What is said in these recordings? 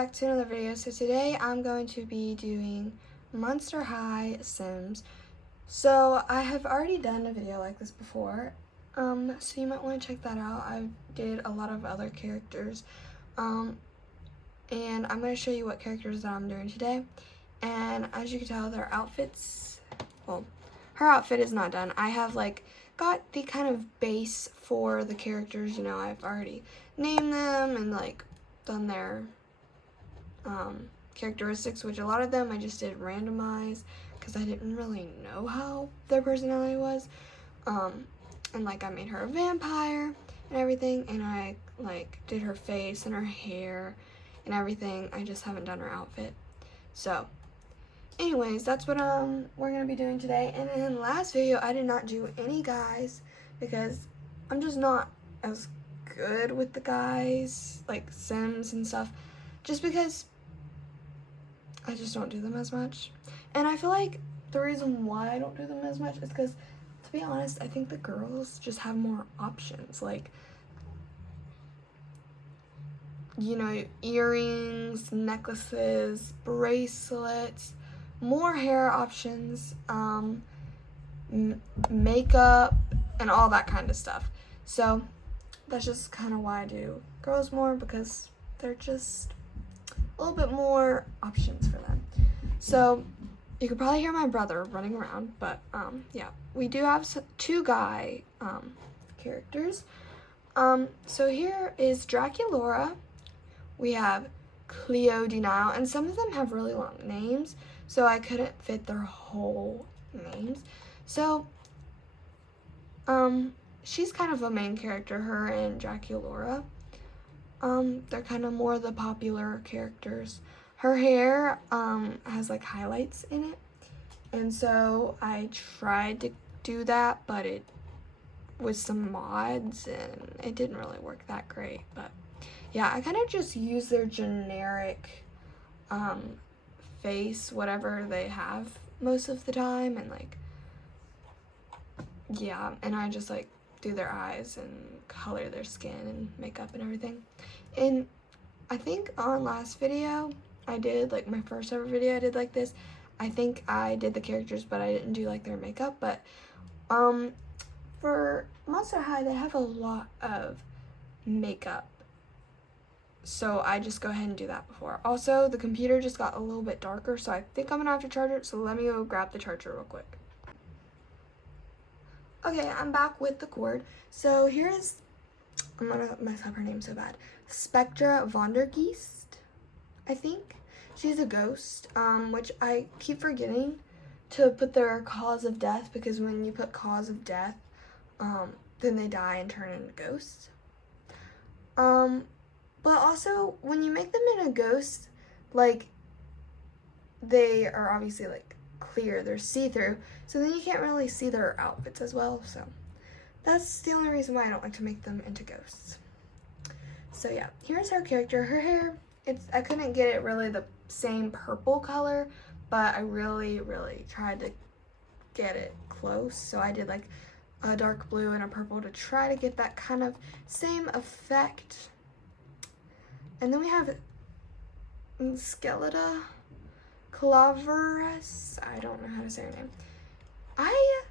back to another video. So today I'm going to be doing Monster High Sims. So I have already done a video like this before, so you might want to check that out. I did a lot of other characters, and I'm going to show you what characters that I'm doing today. And as you can tell, their outfits, well, her outfit is not done. I have got the kind of base for the characters, you know, I've already named them and done their characteristics, which a lot of them I just did randomize because I didn't really know how their personality was. And I made her a vampire and everything, and I did her face and her hair and everything. I just haven't done her outfit. So anyways, that's what we're gonna be doing today. And in the last video I did not do any guys because I'm just not as good with the guys, like Sims and stuff, just because I just don't do them as much. And I feel like the reason why I don't do them as much is because, to be honest, I think the girls just have more options, like, you know, earrings, necklaces, bracelets, more hair options, makeup, and all that kind of stuff. So that's just kind of why I do girls more, because they're just a little bit more options for them. So you could probably hear my brother running around, but yeah, we do have two guy characters. So here is Dracula. We have Cleo, Nile, and some of them have really long names, so I couldn't fit their whole names. So she's kind of a main character, her and Dracula. They're kind of more the popular characters. Her hair has highlights in it, and so I tried to do that, but it with some mods, and it didn't really work that great. But yeah, I kind of just use their generic face, whatever they have most of the time, and yeah, and I just do their eyes and color their skin and makeup and everything. And I think on last video I did, my first ever video I did like this, I think I did the characters, but I didn't do their makeup. But for Monster High, they have a lot of makeup, so I just go ahead and do that before. Also, the computer just got a little bit darker, so I think I'm gonna have to charge it, so let me go grab the charger real quick. Okay, I'm back with the cord. So here's, I'm gonna mess up her name so bad, Spectra Vondergeest, I think. She's a ghost, which I keep forgetting to put their cause of death, because when you put cause of death, then they die and turn into ghosts. But also, when you make them into ghosts, they are obviously clear, they're see-through, so then you can't really see their outfits as well. So that's the only reason why I don't like to make them into ghosts. So yeah, here's her character. Her hair, I couldn't get it really the same purple color, but I really tried to get it close. So I did a dark blue and a purple to try to get that kind of same effect. And then we have Skelita Calaveras. I don't know how to say her name. I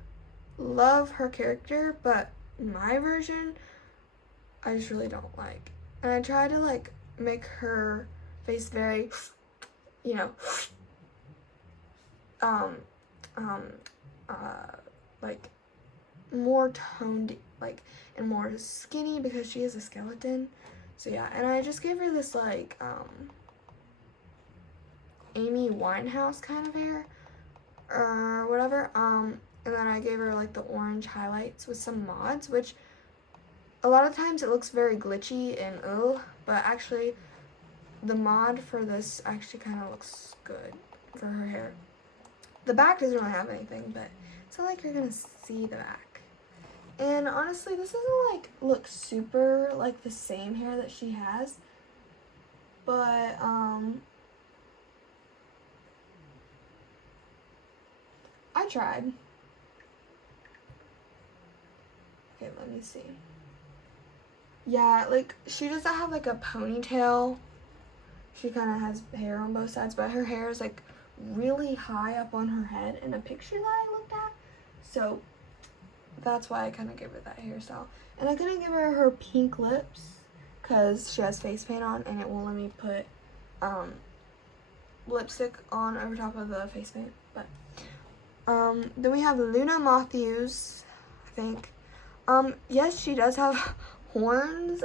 love her character, but my version I just really don't like. And I try to make her face very, you know, more toned, and more skinny, because she is a skeleton. So yeah, and I just gave her this Amy Winehouse kind of hair or whatever, and then I gave her the orange highlights with some mods, which a lot of times it looks very glitchy and but actually the mod for this actually kind of looks good for her hair. The back doesn't really have anything, but it's not like you're gonna see the back. And honestly, this doesn't look super the same hair that she has, but I tried. Okay, let me see. Yeah, she doesn't have a ponytail. She kind of has hair on both sides, but her hair is like really high up on her head in a picture that I looked at. So that's why I kind of give her that hairstyle. And I couldn't give her her pink lips because she has face paint on and it won't let me put lipstick on over top of the face paint. But then we have Luna Mothews, I think. Yes, she does have horns,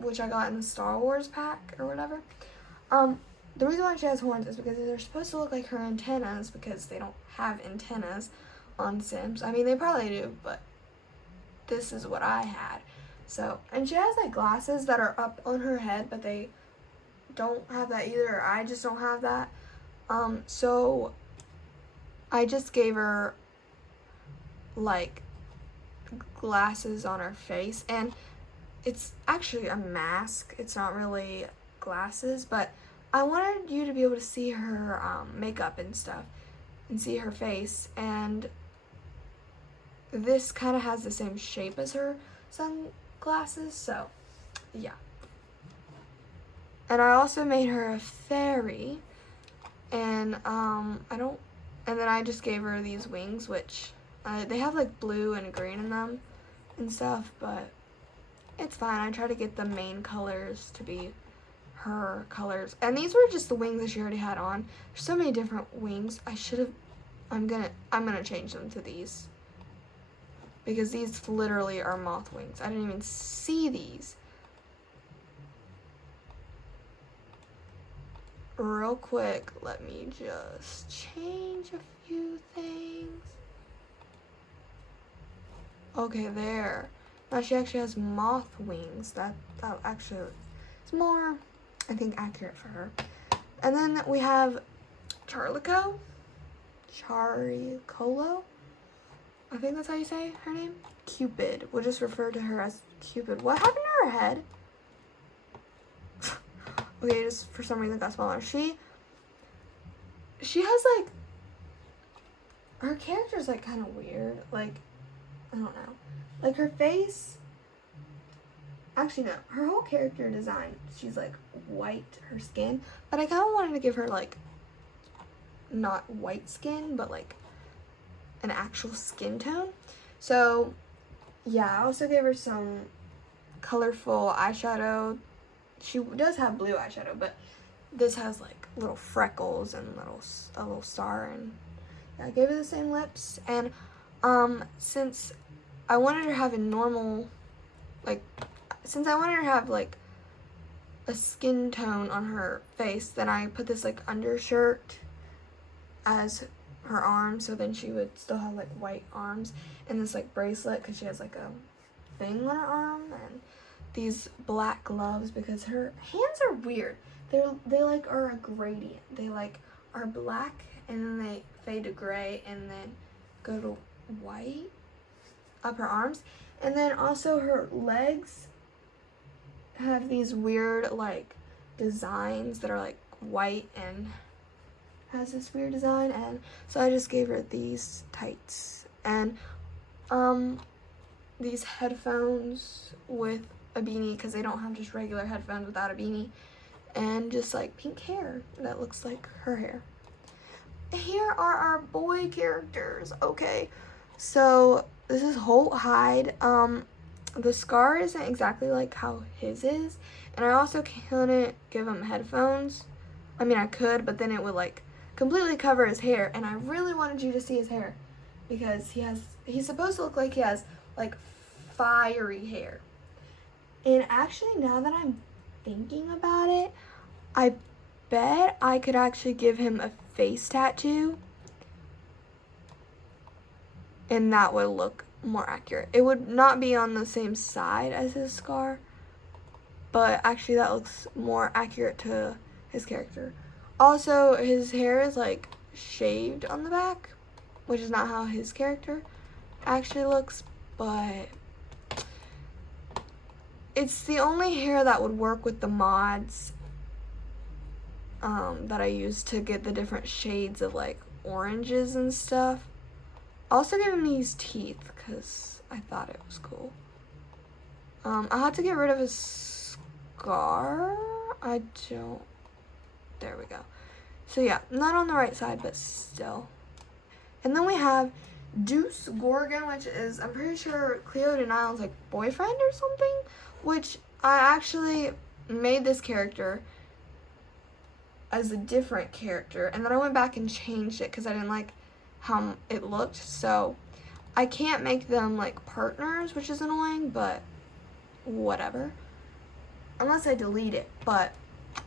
which I got in the Star Wars pack or whatever. The reason why she has horns is because they're supposed to look like her antennas because they don't have antennas on Sims. I mean, they probably do, but this is what I had. So, and she has like glasses that are up on her head, but they don't have that either. I just don't have that. So I just gave her like glasses on her face, and it's actually a mask. It's not really glasses, but I wanted you to be able to see her makeup and stuff and see her face, and this kind of has the same shape as her sunglasses, so yeah. And I also made her a fairy, and and then I just gave her these wings, which they have like blue and green in them and stuff, but it's fine. I try to get the main colors to be her colors, and these were just the wings that she already had on. There's so many different wings. I'm gonna change them to these because these literally are moth wings. I didn't even see these. Real quick, let me just change a few things. Okay, there. Now she actually has moth wings. That actually is more, I think, accurate for her. And then we have Charicolo. I think that's how you say her name. Cupid. We'll just refer to her as Cupid. What happened to her head? Okay, just for some reason got smaller. She has like, her character's like kind of weird. Like, I don't know. Like her face, actually no, her whole character design, she's like white, her skin, but I kind of wanted to give her like, not white skin, but like an actual skin tone. So yeah, I also gave her some colorful eyeshadow. She does have blue eyeshadow, but this has like little freckles and a little star, and yeah, I gave her the same lips. And since I wanted her to have a normal, since I wanted her to have like a skin tone on her face, then I put this like undershirt as her arm, so then she would still have like white arms, and this like bracelet because she has like a thing on her arm, and these black gloves because her hands are weird. They like are a gradient. They like are black and then they fade to gray and then go to white up her arms. And then also her legs have these weird like designs that are like white and has this weird design, and so I just gave her these tights and these headphones with a beanie because they don't have just regular headphones without a beanie, and just like pink hair that looks like her hair. Here are our boy characters. Okay, so this is Holt Hyde. The scar isn't exactly like how his is, and I also couldn't give him headphones. I mean, I could, but then it would like completely cover his hair, and I really wanted you to see his hair because he's supposed to look like he has like fiery hair. And actually, now that I'm thinking about it, I bet I could actually give him a face tattoo, and that would look more accurate. It would not be on the same side as his scar, but actually that looks more accurate to his character. Also, his hair is like shaved on the back, which is not how his character actually looks, but it's the only hair that would work with the mods that I used to get the different shades of like oranges and stuff. I also gave him these teeth because I thought it was cool. I had to get rid of his scar. I don't, there we go. So yeah, not on the right side, but still. And then we have Deuce Gorgon, which is, I'm pretty sure, Cleo and Nile's like boyfriend or something, which I actually made this character as a different character, and then I went back and changed it because I didn't like how it looked. So I can't make them like partners, which is annoying, but whatever. Unless I delete it, but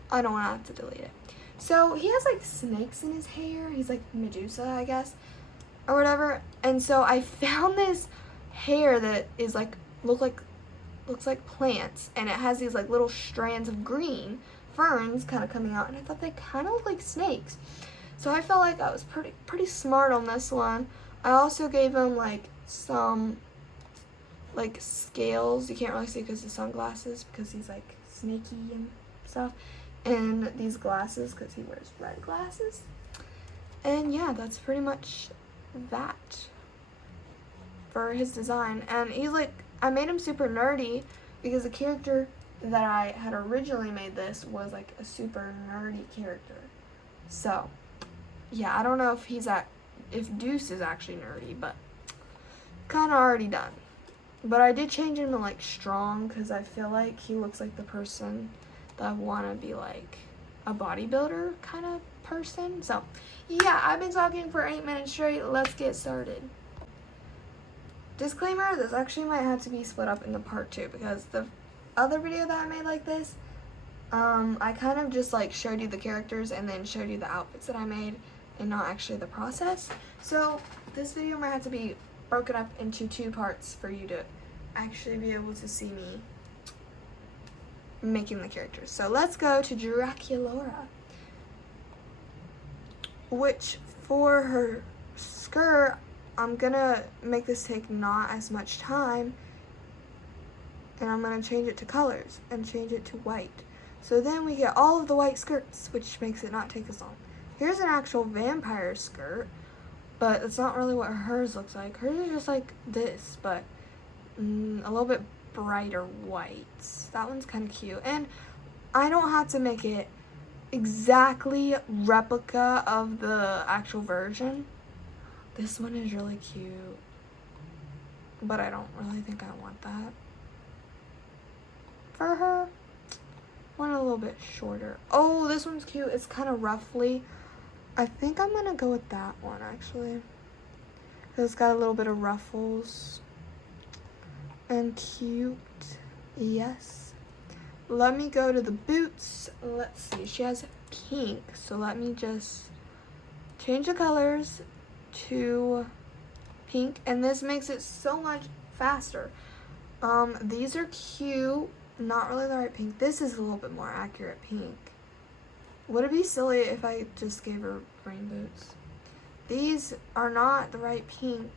I don't want to have to delete it. So he has like snakes in his hair. He's like Medusa, I guess, or whatever. And so I found this hair that is like looks like plants, and it has these like little strands of green ferns kind of coming out, and I thought they kind of look like snakes. So I felt like I was pretty smart on this one. I also gave him like some like scales. You can't really see because of sunglasses, because he's like snaky and stuff, and these glasses because he wears red glasses. And yeah, that's pretty much that for his design. And he's like, I made him super nerdy because the character that I had originally made this was like a super nerdy character. So yeah, I don't know if Deuce is actually nerdy, but kind of already done. But I did change him to like strong because I feel like he looks like the person that I want to be like a bodybuilder kind of person. So yeah, I've been talking for 8 minutes straight. Let's get started. Disclaimer, this actually might have to be split up into part 2 because the other video that I made like this, I kind of just like showed you the characters and then showed you the outfits that I made and not actually the process. So this video might have to be broken up into 2 parts for you to actually be able to see me making the characters. So let's go to Dracula, which for her skirt, I'm gonna make this take not as much time, and I'm gonna change it to colors and change it to white. So then we get all of the white skirts, which makes it not take as long. Here's an actual vampire skirt, but it's not really what hers looks like. Hers is just like this, but a little bit brighter whites. That one's kind of cute. And I don't have to make it exactly replica of the actual version. This one is really cute, but I don't really think I want that. For her, I want it a little bit shorter. Oh, this one's cute. It's kind of roughly. I think I'm gonna go with that one actually, because it's got a little bit of ruffles and cute. Yes. Let me go to the boots. Let's see. She has pink, so let me just change the colors to pink, and this makes it so much faster. These are cute. Not really the right pink. This is a little bit more accurate pink. Would it be silly if I just gave her rain boots? These are not the right pink,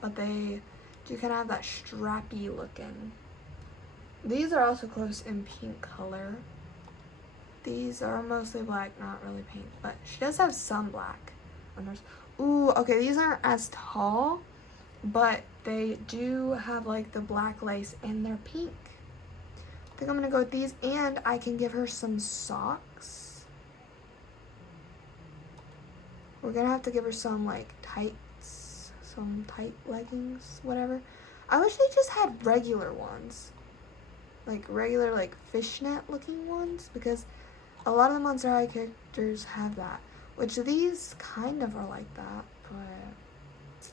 but they do kind of have that strappy looking. These are also close in pink color. These are mostly black, not really pink, but she does have some black on hers. Ooh, okay, these aren't as tall, but they do have like the black lace and they're pink. I think I'm gonna go with these, and I can give her some socks. We're gonna have to give her some like tights, some tight leggings, whatever. I wish they just had regular ones, like regular like fishnet looking ones, because a lot of the Monster High characters have that, which these kind of are like that, but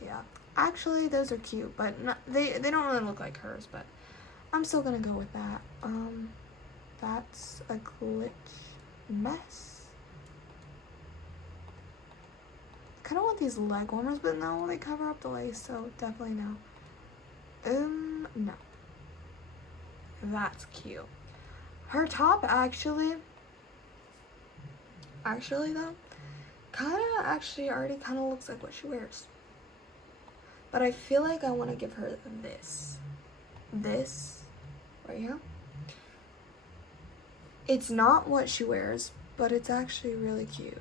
yeah. Actually, those are cute, but not, they don't really look like hers, but I'm still gonna go with that. That's a glitch mess. I kind of want these leg warmers, but no, they cover up the lace, so definitely no. No. That's cute. Her top actually though, already kind of looks like what she wears. But I feel like I want to give her this right here. It's not what she wears, but it's actually really cute.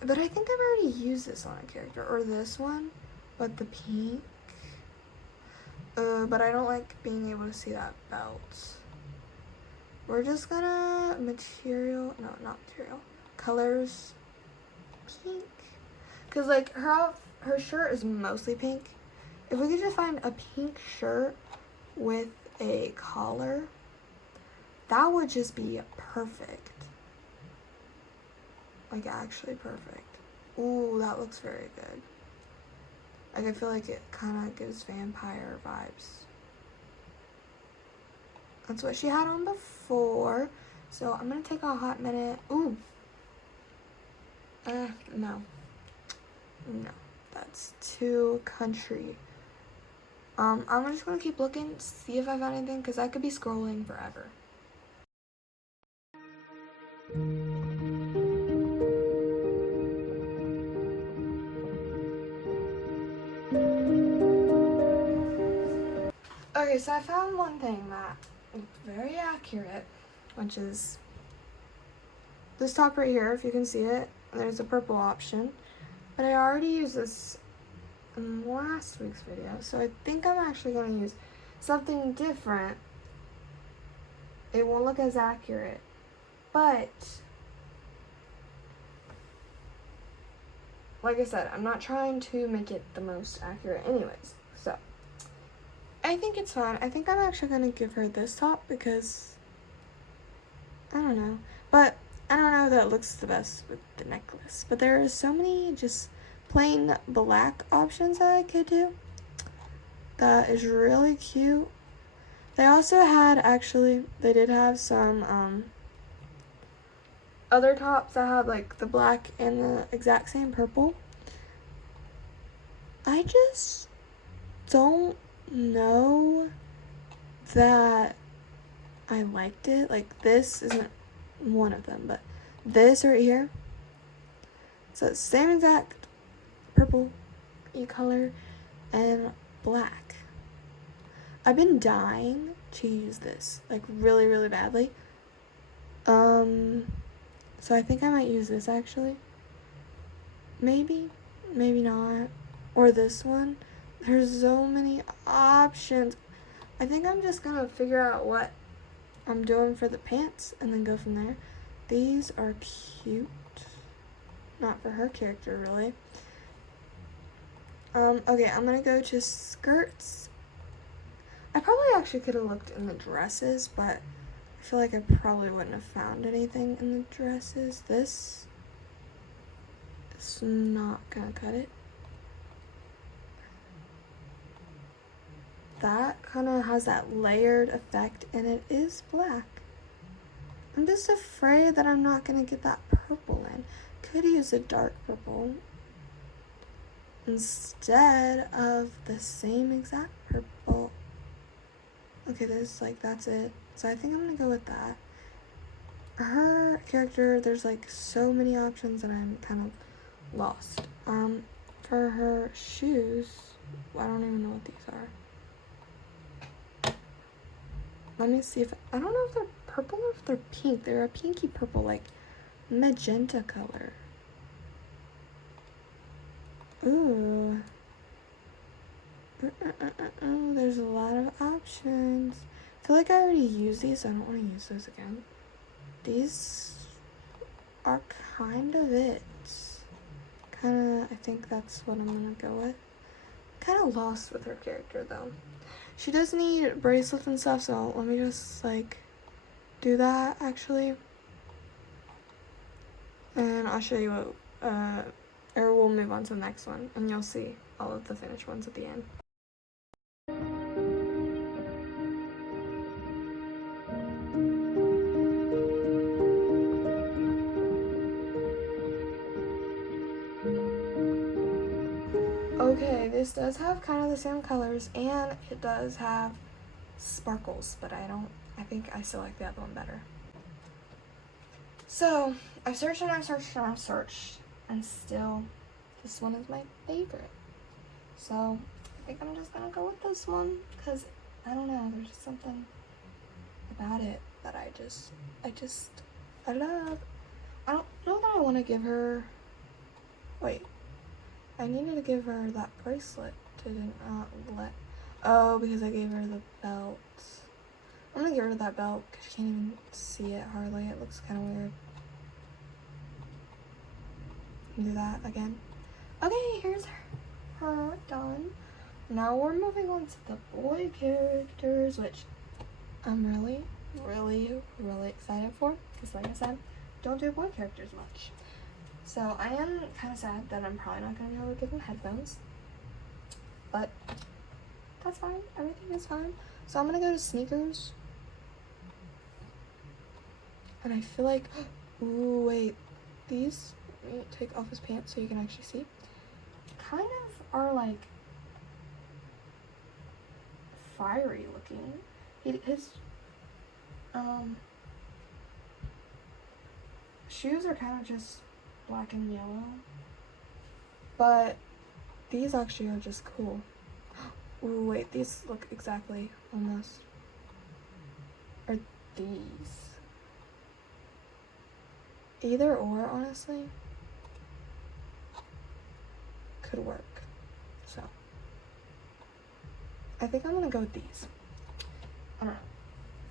But I think I've already used this on a character, or this one, but the pink. But I don't like being able to see that belt. we're just gonna colors pink. Cause like her shirt is mostly pink. If we could just find a pink shirt with a collar, that would just be perfect. Like actually perfect. Ooh, that looks very good. Like I feel like it kind of gives vampire vibes. That's what she had on before. So I'm gonna take a hot minute. Ooh. No. No. That's too country. I'm just gonna keep looking, see if I found anything, because I could be scrolling forever. Okay, so I found one thing that is very accurate, which is this top right here, if you can see it. There's a purple option, but I already used this in last week's video, so I think I'm actually going to use something different. It won't look as accurate, but like I said, I'm not trying to make it the most accurate anyways, so I think it's fine. I think I'm actually going to give her this top because I don't know, but I don't know that it looks the best with the necklace, but there are so many just plain black options that I could do that is really cute. They also had, actually, they did have some other tops that had like the black and the exact same purple. I just don't know that I liked it. Like this isn't one of them, but this right here, so same exact purple color and black. I've been dying to use this like really, really badly. So I think I might use this actually. Maybe not. Or this one. There's so many options. I think I'm just gonna figure out what I'm doing for the pants and then go from there. These are cute. Not for her character, really. Okay, I'm gonna go to skirts. I probably actually could have looked in the dresses, but I feel like I probably wouldn't have found anything in the dresses. This is not gonna cut it. That kind of has that layered effect, and it is black. I'm just afraid that I'm not gonna get that purple in. Could use a dark purple instead of the same exact purple. Okay, that's it. So I think I'm gonna go with that. Her character, there's like so many options and I'm kind of lost. For her shoes, I don't even know what these are. Let me see if, I don't know if they're purple or if they're pink. They're a pinky purple, like magenta color. Ooh. There's a lot of options. I feel like I already used these, so I don't want to use those again. These are kind of it. I think that's what I'm gonna go with. Kind of lost with her character though. She does need bracelets and stuff, so let me just like do that actually. And I'll show you what, or we'll move on to the next one and you'll see all of the finished ones at the end. Okay, this does have kind of the same colors and it does have sparkles, but I think I still like the other one better. So I've searched and I've searched and I've searched, and still this one is my favorite. So I think I'm just gonna go with this one because I don't know, there's just something about it that I love. I don't know that I want to give her, wait, I needed to give her that bracelet to not let, oh, because I gave her the belt. I'm gonna get rid of that belt because you can't even see it hardly. It looks kind of weird. Do that again. Okay, here's her done. Now we're moving on to the boy characters, which I'm really excited for. Because like I said, don't do boy characters much. So I am kind of sad that I'm probably not going to be able to give them headphones. But that's fine. Everything is fine. So I'm going to go to sneakers. And I feel like, ooh, wait, these, let me take off his pants so you can actually see, kind of are like fiery looking. His shoes are kind of just black and yellow, but these actually are just cool. Ooh, wait, these look exactly almost, or these. Either or, honestly, could work. So, I think I'm gonna go with these. I don't know.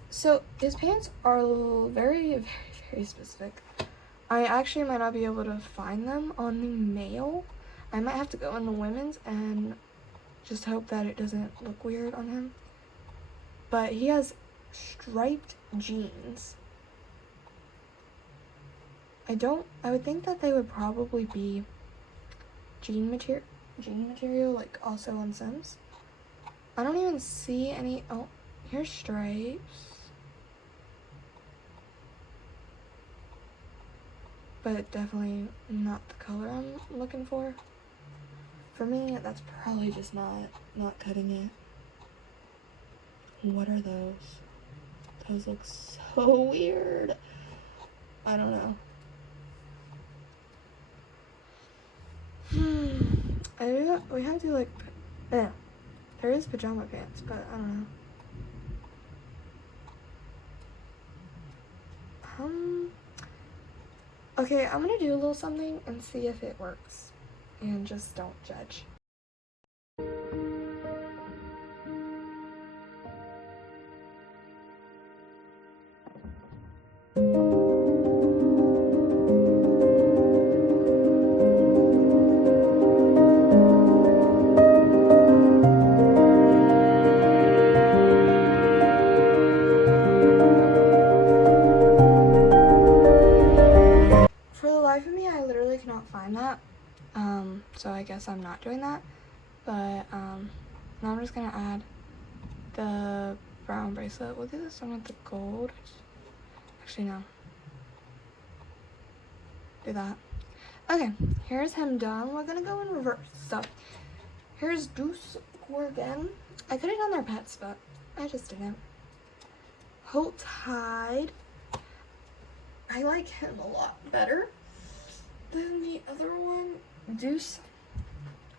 So, his pants are very specific. I actually might not be able to find them on the male. I might have to go in the women's and just hope that it doesn't look weird on him. But he has striped jeans. I would think that they would probably be jean material, like also on Sims. I don't even see any, oh, here's stripes. But definitely not the color I'm looking for. For me, that's probably just not cutting it. What are those? Those look so weird. I don't know. We have to like, there is pajama pants, but I don't know. Okay, I'm gonna do a little something and see if it works, and just don't judge. That, so I guess I'm not doing that, but now I'm just gonna add the brown bracelet. We'll do this one with the gold. Actually, no, do that. Okay, here's him done. We're gonna go in reverse. So here's Deuce, Gorgon. I could have done their pets, but I just didn't. Holt, Hyde. I like him a lot better than the other one. Deuce,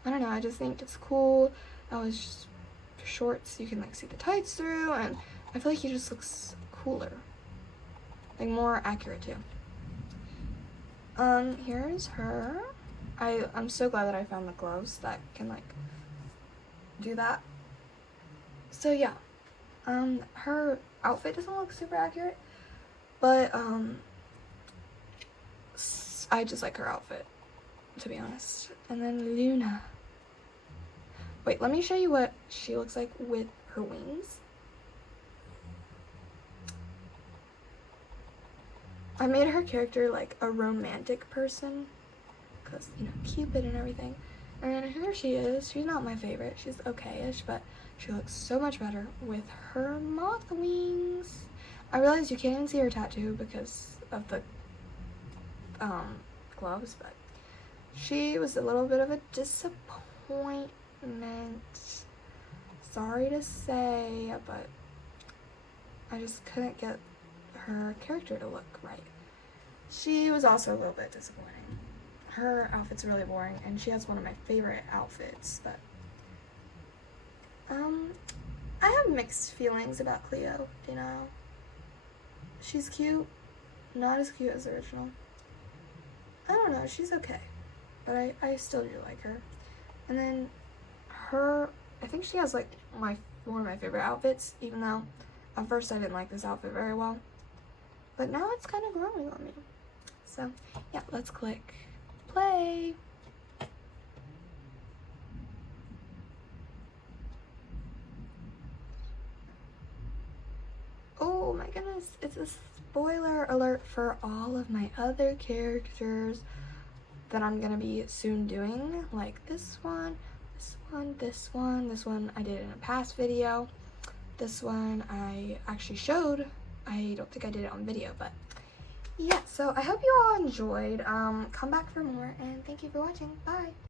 I don't know, I just think it's cool. That was just shorts, you can like see the tights through, and I feel like he just looks cooler, like more accurate too. Here's her. I'm so glad that I found the gloves that can like do that. So yeah, her outfit doesn't look super accurate, but I just like her outfit, to be honest. And then Luna. Wait, let me show you what she looks like with her wings. I made her character like a romantic person, because, you know, Cupid and everything. And here she is. She's not my favorite. She's okay-ish, but she looks so much better with her moth wings. I realize you can't even see her tattoo because of the gloves, but she was a little bit of a disappointment. Sorry to say, but I just couldn't get her character to look right. She was also a little bit disappointing. Her outfit's really boring, and she has one of my favorite outfits, but I have mixed feelings about Cleo, you know. She's cute, not as cute as the original. I don't know, she's okay, but I still do like her. And then her, I think she has like one of my favorite outfits, even though At first I didn't like this outfit very well, but now it's kind of growing on me. So yeah, let's click play. Oh my goodness, it's a spoiler alert for all of my other characters that I'm gonna be soon doing, like this one, this one, this one, this one I did in a past video. This one I actually showed. I don't think I did it on video, but yeah, so I hope you all enjoyed. Come back for more, and thank you for watching. Bye.